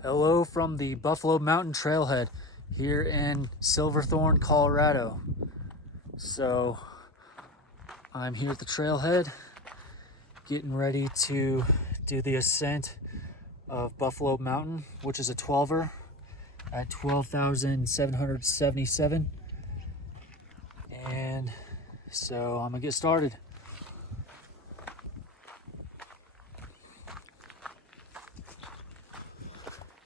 Hello from the Buffalo Mountain Trailhead here in Silverthorne, Colorado. So I'm here at the trailhead getting ready to do the ascent of Buffalo Mountain, which is a 12er at 12,777. And so I'm gonna get started.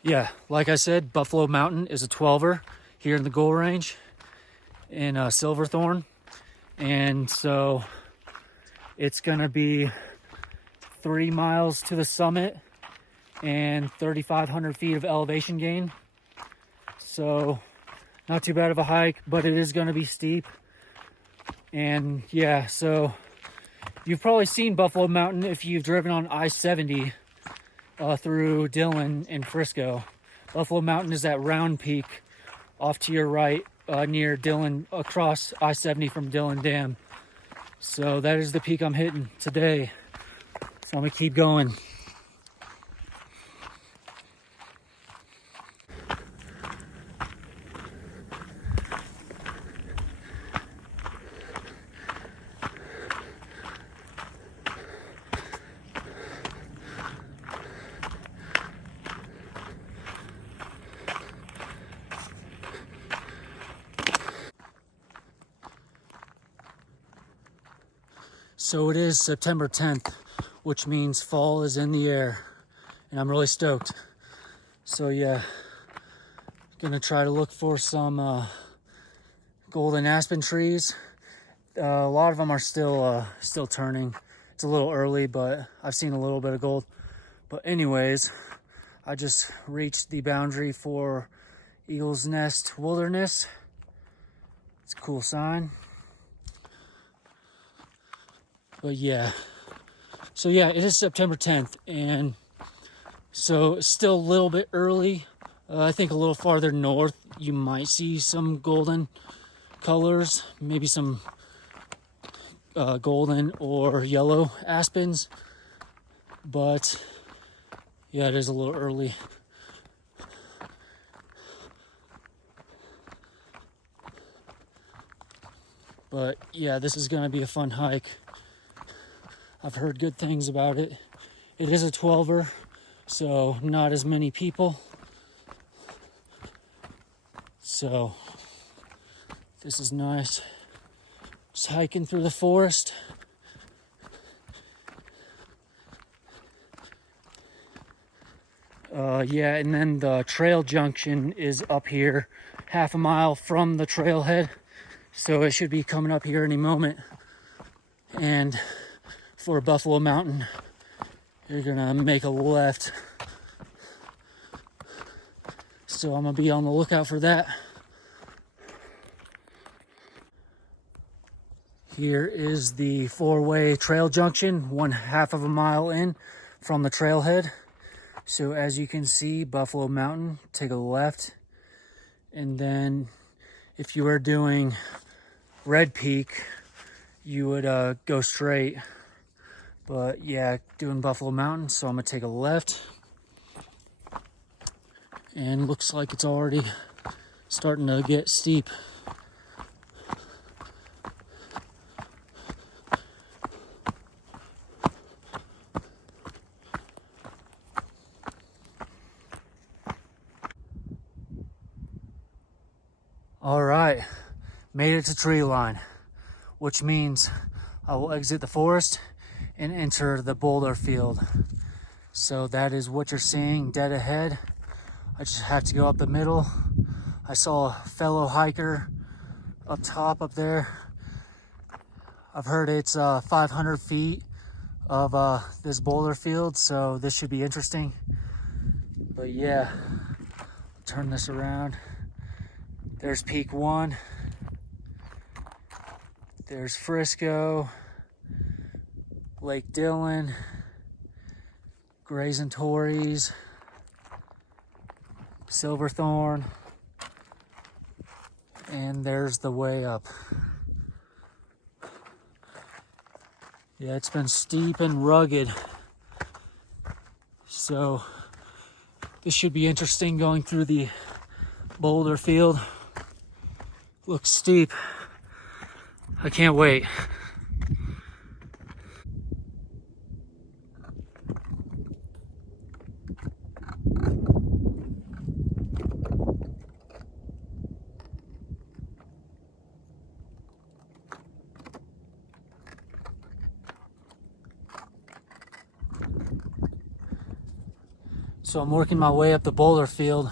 Yeah, like I said, Buffalo Mountain is a 12er here in the Gore range in Silverthorne. And so it's gonna be 3 miles to the summit and 3,500 feet of elevation gain. So not too bad of a hike, but it is gonna be steep. And yeah, so you've probably seen Buffalo Mountain if you've driven on I-70 through Dillon and Frisco. Buffalo Mountain is that round peak off to your right near Dillon, across I-70 from Dillon Dam. So that is the peak I'm hitting today. So I'm gonna keep going. So it is September 10th, which means fall is in the air, and I'm really stoked. So yeah, gonna try to look for some golden aspen trees. A lot of them are still turning. It's a little early, but I've seen a little bit of gold. But anyways, I just reached the boundary for Eagle's Nest Wilderness. It's a cool sign. But yeah, so yeah, it is September 10th, and so it's still a little bit early. I think a little farther north, you might see some golden colors, maybe some golden or yellow aspens. But yeah, it is a little early. But yeah, this is gonna be a fun hike. I've heard good things about it. It is a 12er, so not as many people. So this is nice. Just hiking through the forest. Yeah, and then the trail junction is up here, half a mile from the trailhead. So it should be coming up here any moment. And for Buffalo Mountain, you're gonna make a left. So I'm gonna be on the lookout for that. Here is the 4-way trail junction, 1/2 of a mile in from the trailhead. So as you can see, Buffalo Mountain, take a left. And then if you were doing Red Peak, you would go straight. But yeah, doing Buffalo Mountain, so I'm gonna take a left. And looks like it's already starting to get steep. All right, made it to tree line, which means I will exit the forest and enter the boulder field. So that is what you're seeing dead ahead. I just have to go up the middle. I saw a fellow hiker up top up there. I've heard it's 500 feet of this boulder field, so this should be interesting. But yeah, turn this around. There's Peak 1. There's Frisco, Lake Dillon, Grays and Torreys, Silverthorne, and there's the way up. Yeah, it's been steep and rugged. So This should be interesting going through the boulder field. Looks steep. I can't wait. So I'm working my way up the boulder field,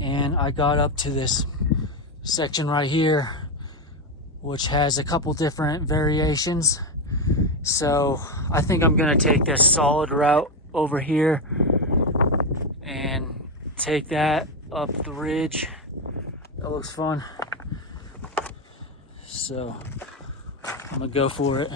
and I got up to this section right here, which has a couple different variations. So I think I'm gonna take this solid route over here and take that up the ridge. That looks fun. So I'm gonna go for it.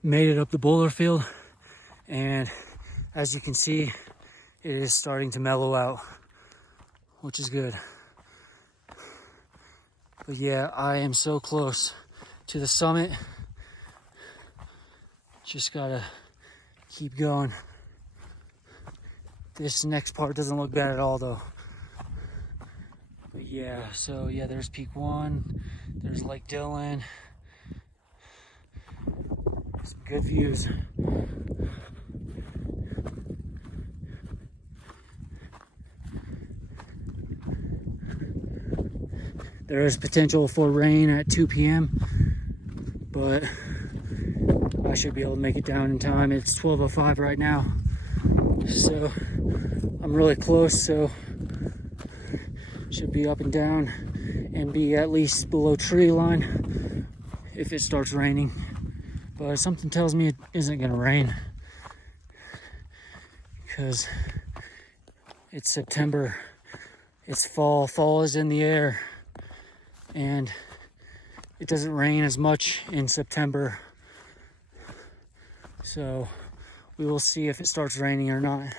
Made it up the boulder field, and as you can see, it is starting to mellow out, which is good. But yeah, I am so close to the summit. Just gotta keep going. This next part doesn't look bad at all though. But yeah, so yeah, there's peak 1, there's Lake Dillon. Some good views. There is potential for rain at 2 p.m., but I should be able to make it down in time. It's 12:05 right now, so I'm really close, so should be up and down and be at least below tree line if it starts raining. But something tells me it isn't gonna rain because it's September, it's fall, fall is in the air, and it doesn't rain as much in September. So we will see if it starts raining or not.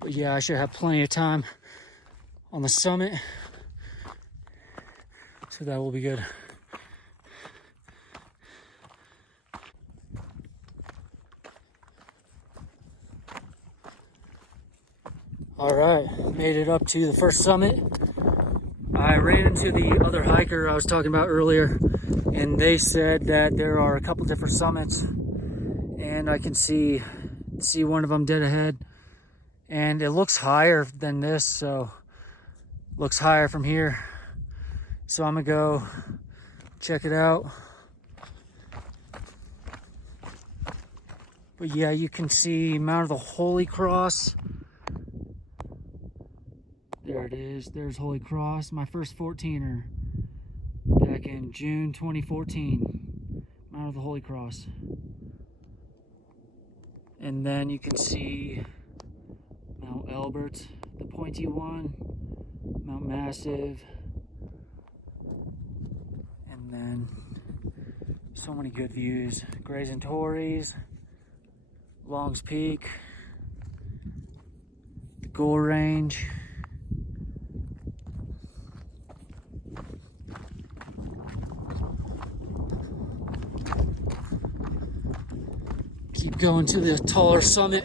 But yeah, I should have plenty of time on the summit, so that will be good. All right, made it up to the first summit. I ran into the other hiker I was talking about earlier, and they said that there are a couple different summits, and I can see one of them dead ahead, and it looks higher than this, so looks higher from here. So I'm gonna go check it out. But yeah, you can see Mount of the Holy Cross. There it is, there's Holy Cross, my first 14er back in June 2014, Mount of the Holy Cross. And then you can see Mount Elbert, the pointy one, Mount Massive, and then so many good views. Grays and Torreys, Long's Peak, the Gore Range. Keep going to the taller summit.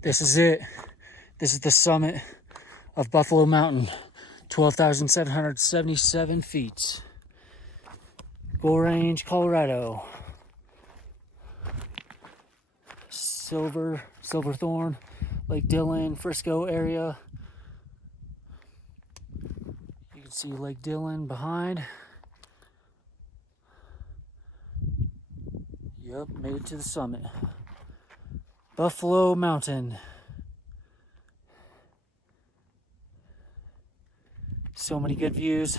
This is it. This is the summit of Buffalo Mountain, 12,777 feet. Gore Range, Colorado. Silverthorne, Lake Dillon, Frisco area. You can see Lake Dillon behind. Yep, made it to the summit. Buffalo Mountain. So many good views.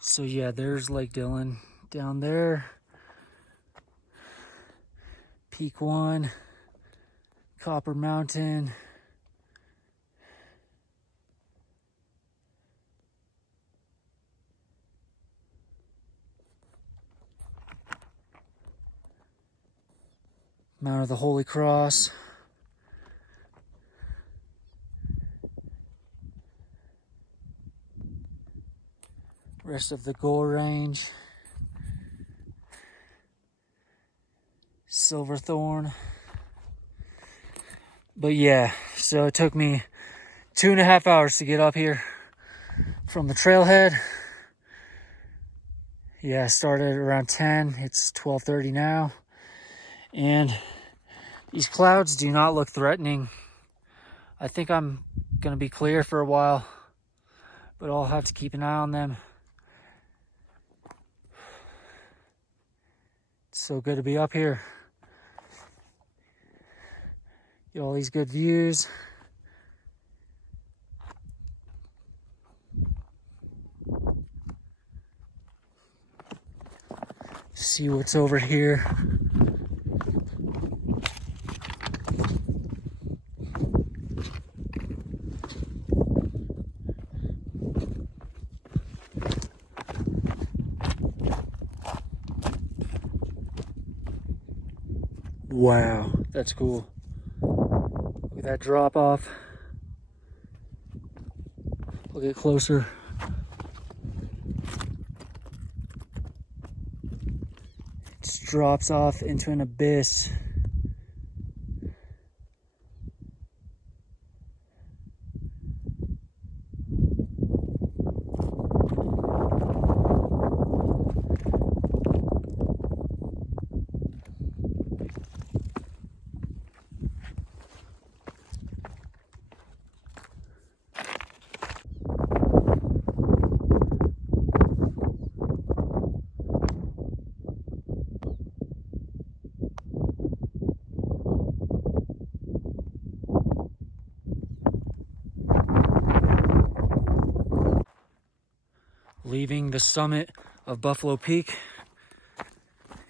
So yeah, there's Lake Dillon down there. Peak 1, Copper Mountain. Mount of the Holy Cross. Rest of the Gore Range. Silverthorne. But yeah, so it took me 2.5 hours to get up here from the trailhead. Yeah, I started around 10. It's 12:30 now. And these clouds do not look threatening. I think I'm gonna be clear for a while, but I'll have to keep an eye on them. It's so good to be up here. Get all these good views. See what's over here. Wow, that's cool. Look at that drop off. Look at closer. It just drops off into an abyss. Leaving the summit of Buffalo Peak,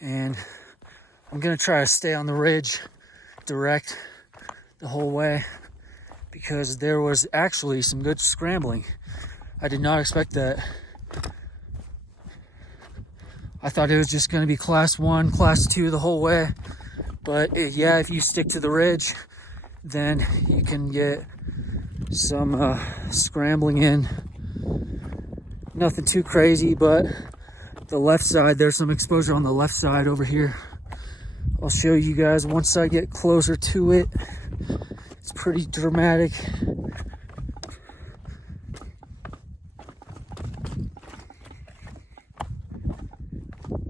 and I'm gonna try to stay on the ridge direct the whole way because there was actually some good scrambling. I did not expect that. I thought it was just gonna be class 1, class 2 the whole way, but yeah, if you stick to the ridge, then you can get some scrambling in. Nothing too crazy, but the left side, there's some exposure on the left side over here. I'll show you guys once I get closer to it. It's pretty dramatic.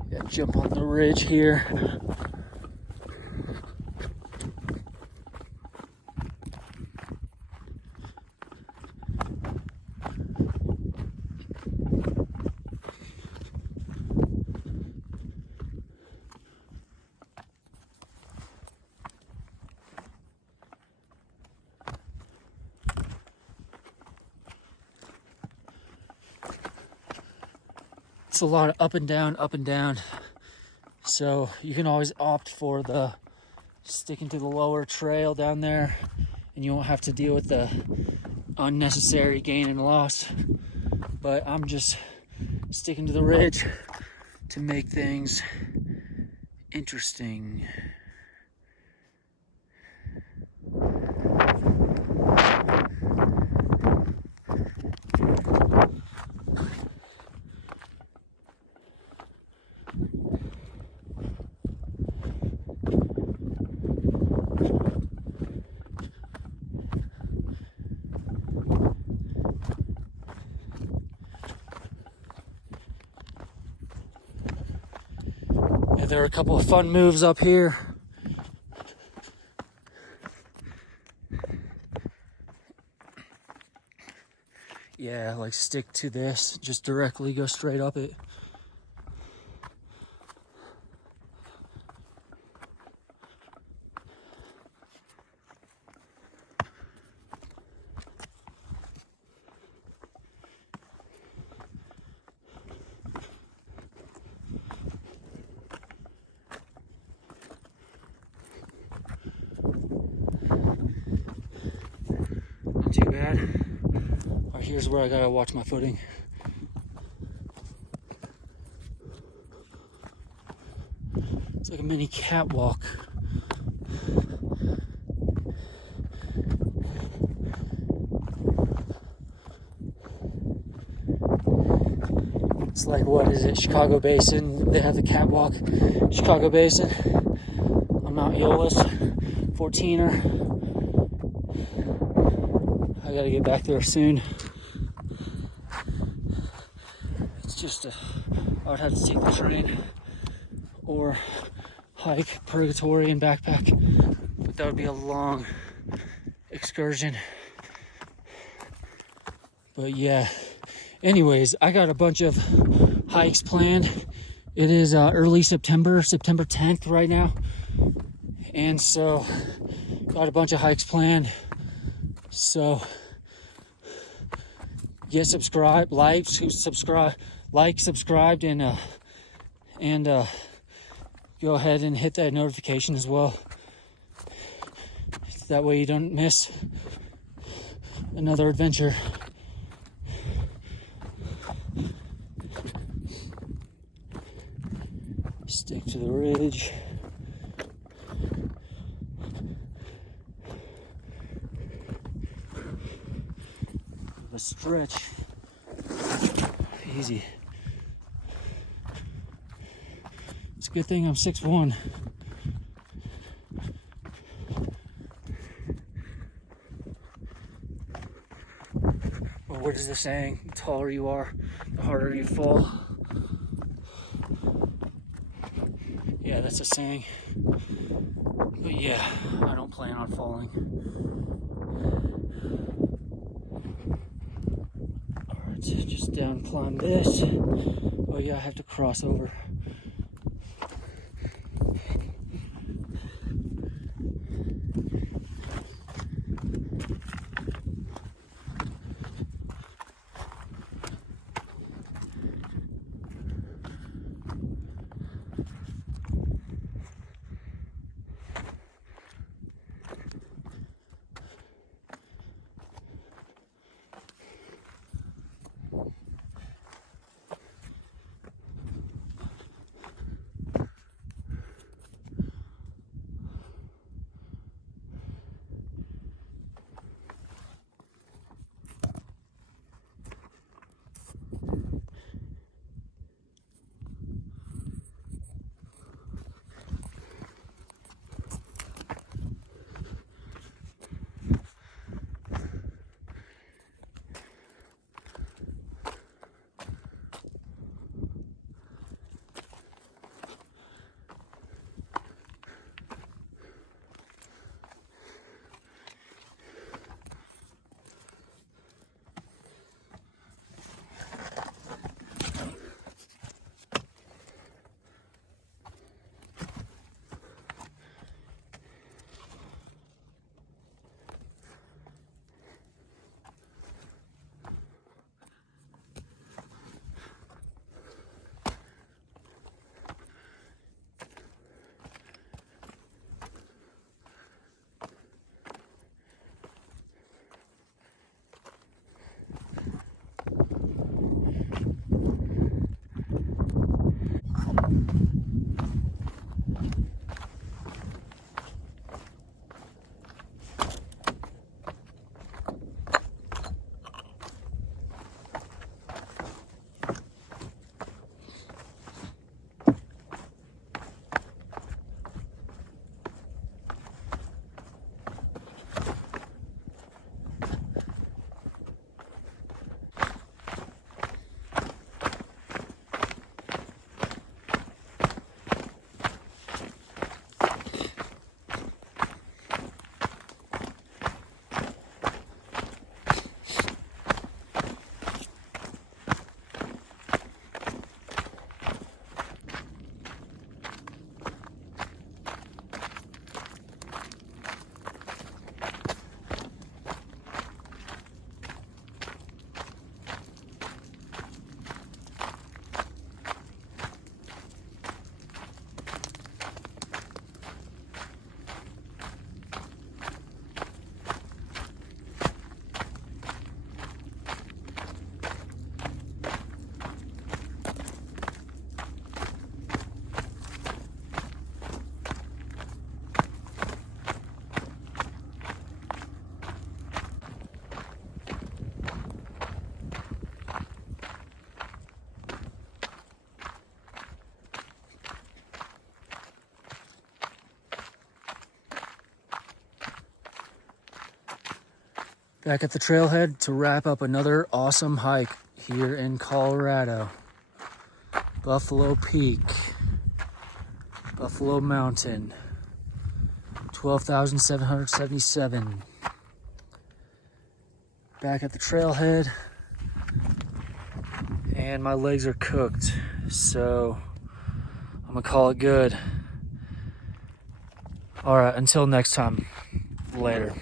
Yeah, jump on the ridge here. It's a lot of up and down, up and down. So you can always opt for the sticking to the lower trail down there, and you won't have to deal with the unnecessary gain and loss. But I'm just sticking to the ridge to make things interesting. Yeah, there are a couple of fun moves up here. Yeah, like stick to this, just directly go straight up it. Not too bad. All right, here's where I gotta watch my footing. It's like a mini catwalk. It's like, what is it, Chicago Basin? They have the catwalk, Chicago Basin on Mount Eolus, 14er. I gotta get back there soon. It's just I would have to take the train or hike Purgatory and backpack, but that would be a long excursion. But yeah, anyways, I got a bunch of hikes planned. It is early September 10th right now, and so got a bunch of hikes planned. So get subscribed, subscribed, and go ahead and hit that notification as well. That way you don't miss another adventure. Stick to the ridge. A stretch. Easy. It's a good thing I'm 6'1". Well, what is the saying? The taller you are, the harder you fall. Yeah, that's a saying. But yeah, I don't plan on falling. Alright, so just down climb this. Oh yeah, I have to cross over. Back at the trailhead to wrap up another awesome hike here in Colorado. Buffalo Peak, Buffalo Mountain, 12,777. Back at the trailhead, and my legs are cooked, so I'm gonna call it good. All right, until next time, later.